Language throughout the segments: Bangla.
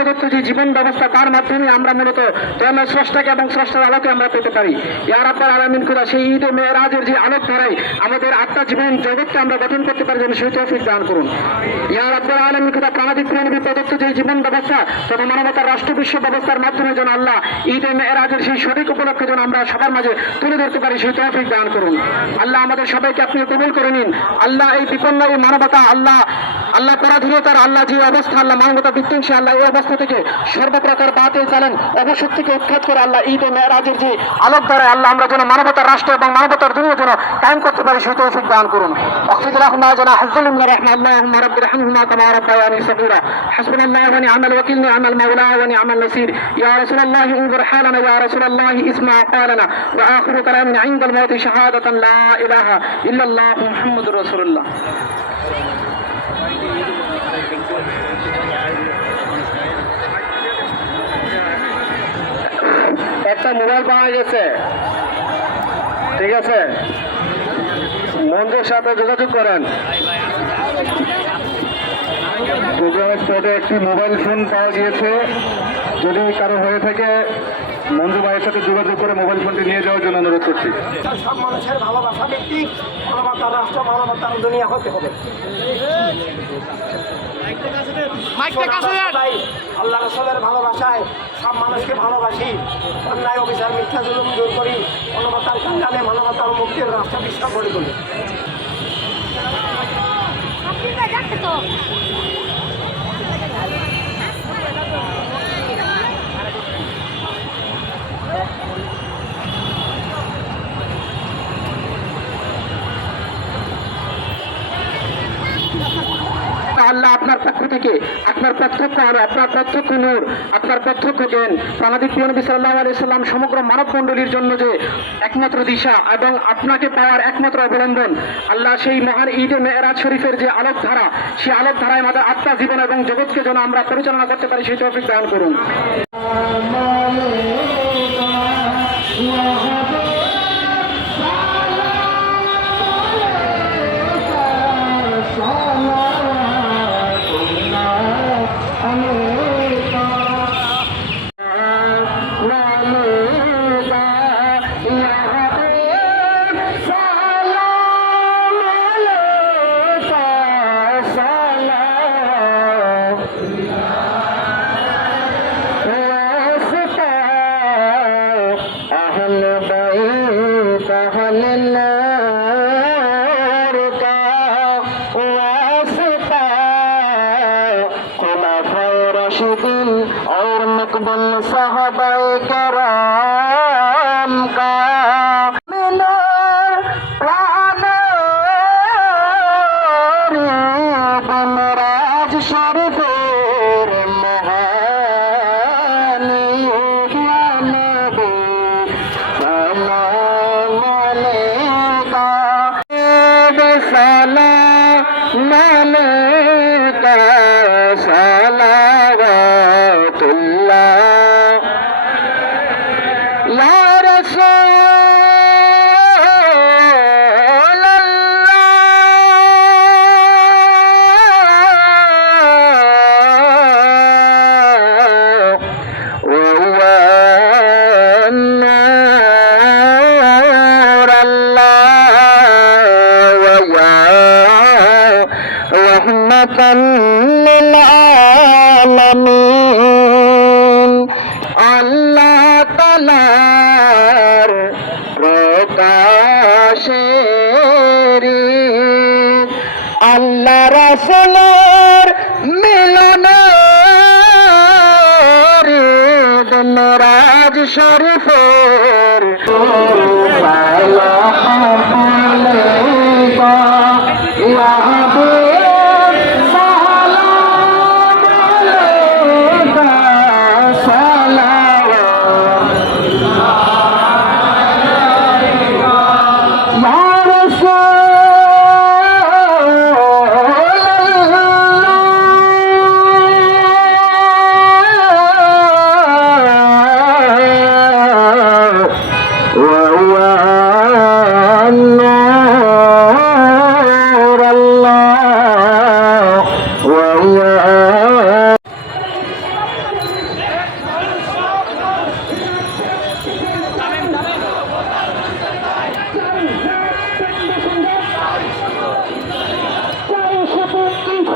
প্রদত্ত যে জীবন ব্যবস্থা তার মাধ্যমে আমরা মূলত দয়াময় স্রষ্টাকে এবং স্রষ্টার আলোকে আমরা পেতে পারি। ইয়ার আব্বার আলমিন খুদা সেই ঈদে মেয়েরাজের যে আলোক ধারায় আমাদের আত্মা জীবন জগৎকে আমরা গঠন করতে পারি যেন সেই তৌফিক দান করুন। ইয়ার আব্বার আলমিন খুদা প্রাণাদিক প্রাণী প্রদত্ত যে জীবন ব্যবস্থা তথা মানবতার রাষ্ট্র বিশ্ব ব্যবস্থার মাধ্যমে যেন আল্লাহ ঈদে মেয়েরাজের সেই সঠিক উপলক্ষে যেন আমরা সবার মাঝে তুলে ধরতে পারি, সেই তৌফিক দান করুন। আল্লাহ আমাদের সবাইকে আপনি কবুল করে নিন। আল্লাহ এই বিপন্ন এই মানবতা, আল্লাহ আল্লাহ পরাধীনতার, আল্লাহ যে অবস্থা, আল্লাহ মানবতা বিধ্বংসী, আল্লাহ এই অবস্থা থেকে সর্বপ্রকার বাতিল চালেন অবশক্তিকে উৎখাত করে আল্লাহ ঈদ ও মেয়েরাজের যে আলোক দ্বারা আল্লাহ আমরা যেন মানবতার রাষ্ট্র এবং মানবতার দুনিয়া যেন কায়েম করতে পারি সেই তৌফিক দান করুন أخفض اللهم جنا حزل من رحمة اللهم رب ارحمهما كما ربياني صغيرا حسبنا الله ونعم الوكيل نعم المولى ونعم النصير يا رسول الله انظر حالنا يا رسول الله اسمع قالنا وآخر كلامنا عند الموت شهادة لا إله إلا الله محمد رسول الله একটা মোবাইল পাওয়া গেছে। ঠিক আছে? মঞ্জুর সাথে যোগাযোগ করেন। গুগল স্পটে একটি মোবাইল ফোন পাওয়া গিয়েছে। যদি কারও হয়ে থাকে মঞ্জু ভাইয়ের সাথে যোগাযোগ করে মোবাইল ফোনটি নিয়ে যাওয়ার জন্য অনুরোধ করছি। সব মানুষের ভালোবাসা ভিত্তিক মানবতার রাষ্ট্র মানবতার দুনিয়া হতে হবে। তাই আল্লাহ রসলের ভালোবাসায় সব মানুষকে ভালোবাসি অন্যায় অবিচার মিথ্যা জুলুম দূর করি মানবতার কল্যাণে মানবতার মুক্তির রাষ্ট্র বিশ্ব গড়ে তুলি আপনি যাচ্ছে তো আল্লাহ আপনার পক্ষ থেকে আপনার প্রত্যক্ষ আলো আপনার প্রত্যক্ষ নূর, আপনার প্রত্যক্ষ জ্ঞান। প্রাণাদিক নবী সাল্লাহ আলি সাল্লাম সমগ্র মানবমণ্ডলীর জন্য যে একমাত্র দিশা এবং আপনাকে পাওয়ার একমাত্র অবলম্বন, আল্লাহ সেই মহান ঈদে মেয়েরাজ শরীফের যে আলোক ধারা সেই আলোক ধারায় আমাদের আত্মা, জীবন এবং জগৎকে যেন আমরা পরিচালনা করতে পারি, সেই তৌফিক দান করুন। أهل بيت أهل النار রাসুলের মিলনের রাজ শরীফের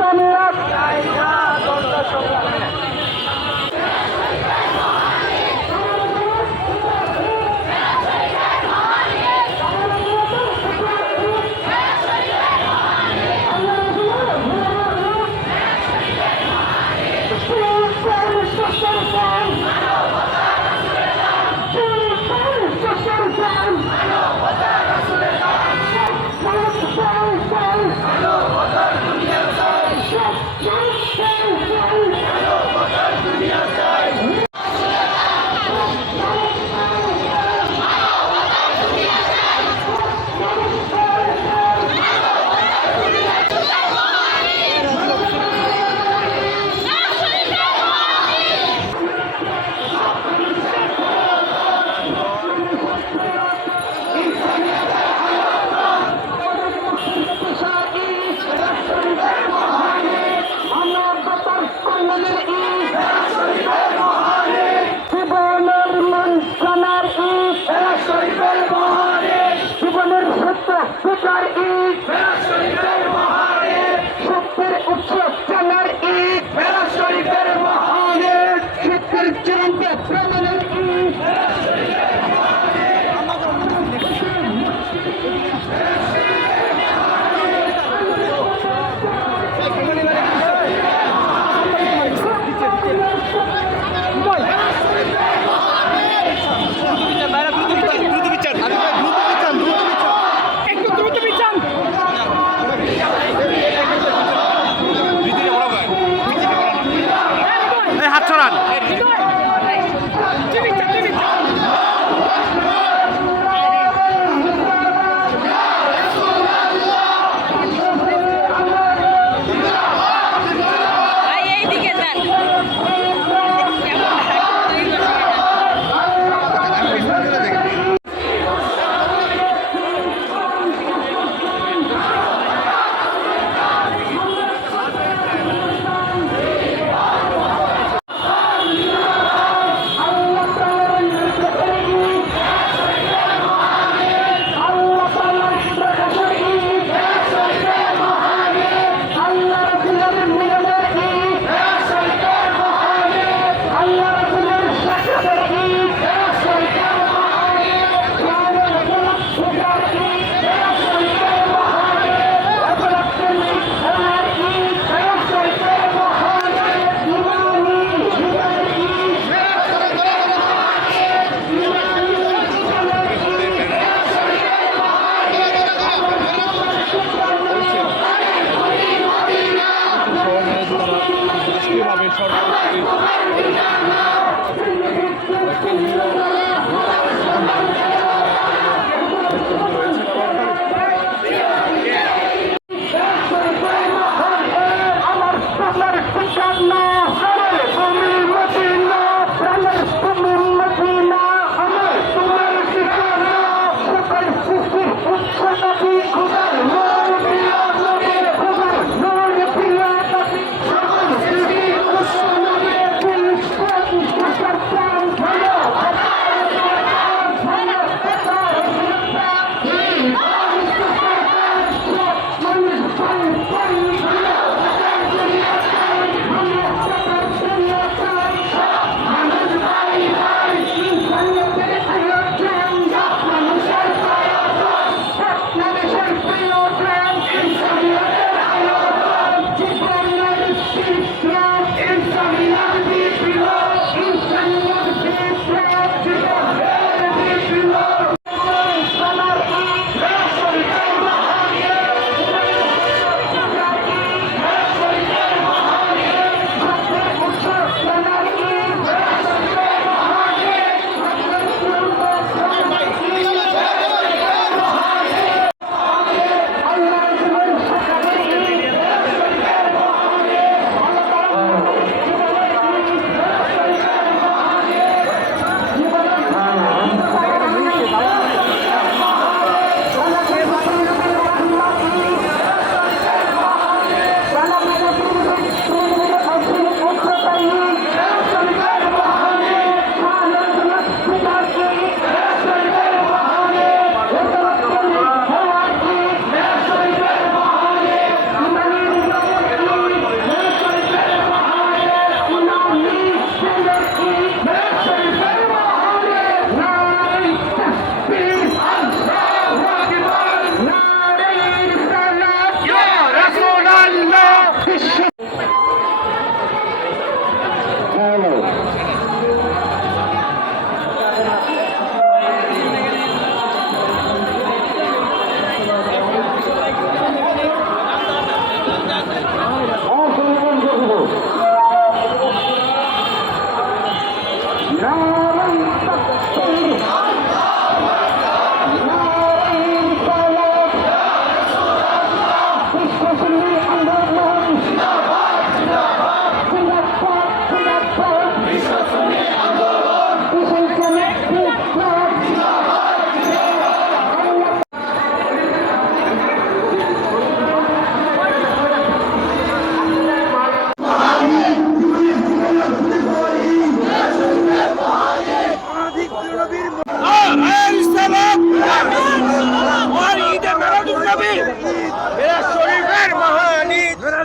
Samira.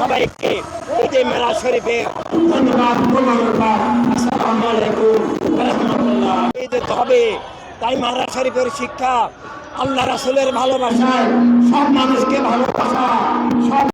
সবাইকে ঈদে মেলা শরীফে ধন্যবাদ তাই মারা শরীফের শিক্ষা, আল্লাহ রাসুলের ভালোবাসায় সব মানুষকে ভালোবাসা, সব